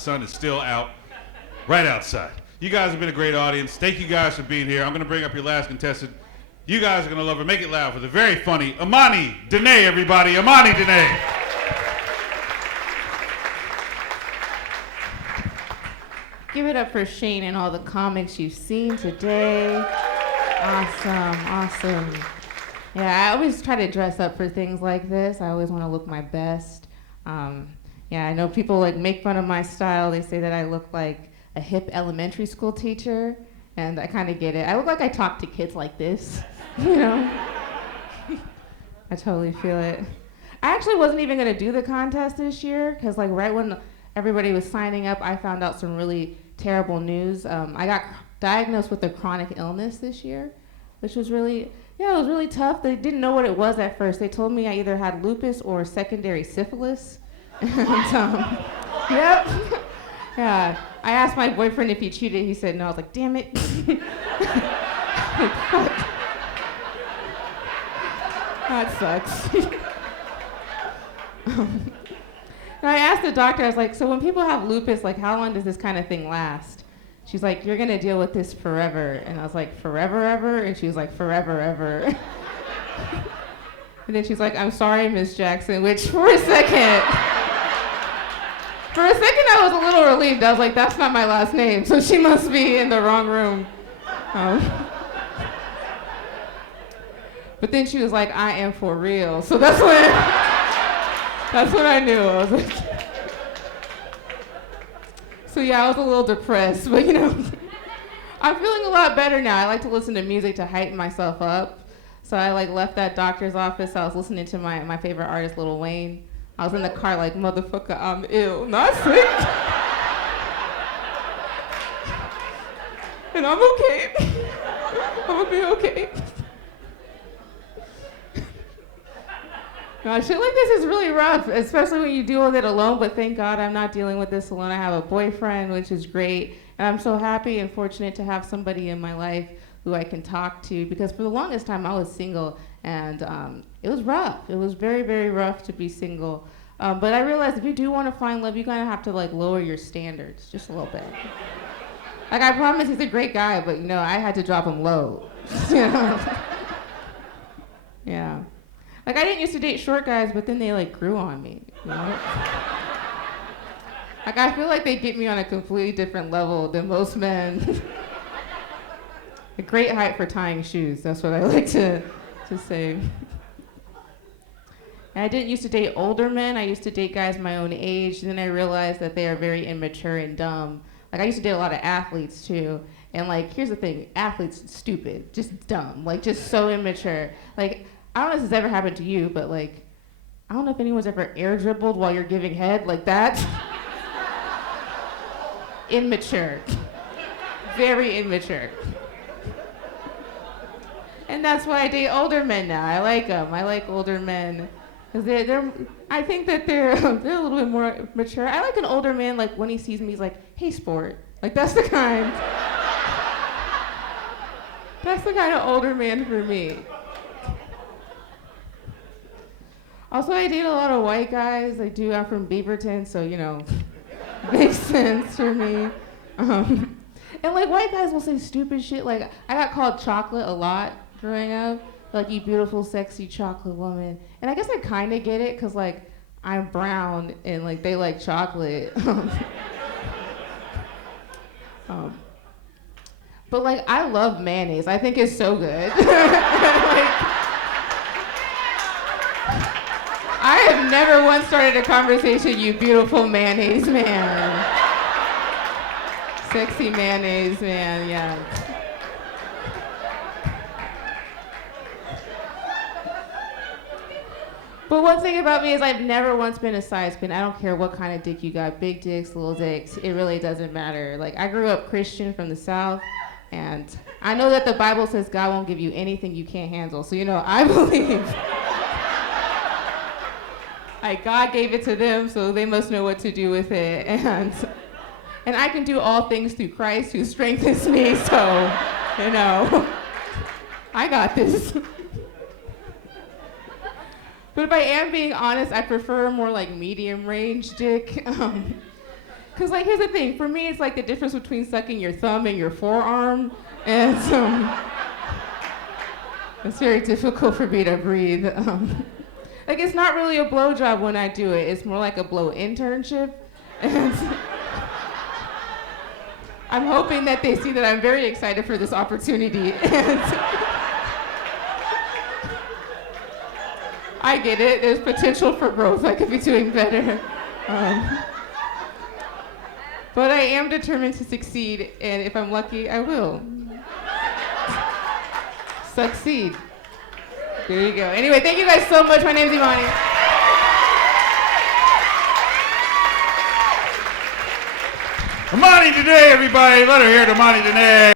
sun is still out, right outside. You guys have been a great audience. Thank you guys for being here. I'm going to bring up your last contestant. You guys are going to love her. Make it loud for the very funny Imani Dene, everybody. Imani Dene. Give it up for Shane and all the comics you've seen today. Awesome. Yeah, I always try to dress up for things like this. I always want to look my best. Yeah, I know people like make fun of my style. They say that I look like a hip elementary school teacher, and I kind of get it. I look like I talk to kids like this, you know? I totally feel it. I actually wasn't even gonna do the contest this year, because like right when everybody was signing up, I found out some really terrible news. I got diagnosed with a chronic illness this year, which was really, it was really tough. They didn't know what it was at first. They told me I either had lupus or secondary syphilis. And, yep. Yeah. I asked my boyfriend if he cheated. He said no. I was like, damn it. That sucks. I asked the doctor, I was like, so when people have lupus, like how long does this kind of thing last? She's like, you're gonna deal with this forever. And I was like, forever ever? And she was like, forever ever. And then she's like, I'm sorry, Miss Jackson, which for a second I was a little relieved. I was like, that's not my last name, so she must be in the wrong room. But then she was like, I am for real. So that's when I knew. I was like, so yeah, I was a little depressed, but you know, I'm feeling a lot better now. I like to listen to music to hype myself up. So I like left that doctor's office. I was listening to my favorite artist, Lil Wayne. I was in the car like, motherfucker, I'm ill, not sick. And I'm okay. I'm gonna be okay. No, shit like this is really rough, especially when you deal with it alone, but thank God I'm not dealing with this alone. I have a boyfriend, which is great, and I'm so happy and fortunate to have somebody in my life who I can talk to, because for the longest time I was single, and it was rough. It was very, very rough to be single. But I realized if you do want to find love, you kind of have to like lower your standards just a little bit. Like I promise he's a great guy, but you know, I had to drop him low. You know? Yeah. Like I didn't used to date short guys, but then they like grew on me, you know? Like I feel like they get me on a completely different level than most men. A great height for tying shoes, that's what I like to say. And I didn't used to date older men. I used to date guys my own age. Then I realized that they are very immature and dumb. Like I used to date a lot of athletes too. And like, here's the thing, athletes, stupid, just dumb, like just so immature. Like, I don't know if this has ever happened to you, but like, I don't know if anyone's ever air dribbled while you're giving head like that. Immature, very immature. And that's why I date older men now. I like them. I like older men. Cause I think that they're a little bit more mature. I like an older man, like when he sees me, he's like, hey sport. Like that's the kind of older man for me. Also, I date a lot of white guys. I do. I'm from Beaverton, so you know, makes sense for me. And like white guys will say stupid shit. Like I got called chocolate a lot growing up. Like, you beautiful, sexy chocolate woman. And I guess I kind of get it, because, like, I'm brown, and, like, they like chocolate. But, like, I love mayonnaise. I think it's so good. Like, I have never once started a conversation, you beautiful mayonnaise man. Sexy mayonnaise man, yeah. But one thing about me is I've never once been a size queen. I don't care what kind of dick you got, big dicks, little dicks, it really doesn't matter. Like I grew up Christian from the South, and I know that the Bible says God won't give you anything you can't handle. So you know, I believe like God gave it to them, so they must know what to do with it. And I can do all things through Christ who strengthens me, so you know, I got this. But if I am being honest, I prefer a more like medium range dick. Because Because, like, here's the thing. For me, it's like the difference between sucking your thumb and your forearm. And it's very difficult for me to breathe. Like, it's not really a blowjob when I do it. It's more like a blow internship. And I'm hoping that they see that I'm very excited for this opportunity. And I get it. There's potential for growth. I could be doing better. But I am determined to succeed, and if I'm lucky, I will. Succeed. There you go. Anyway, thank you guys so much. My name is Imani. Imani Dene, everybody. Let her hear it, Imani Dene.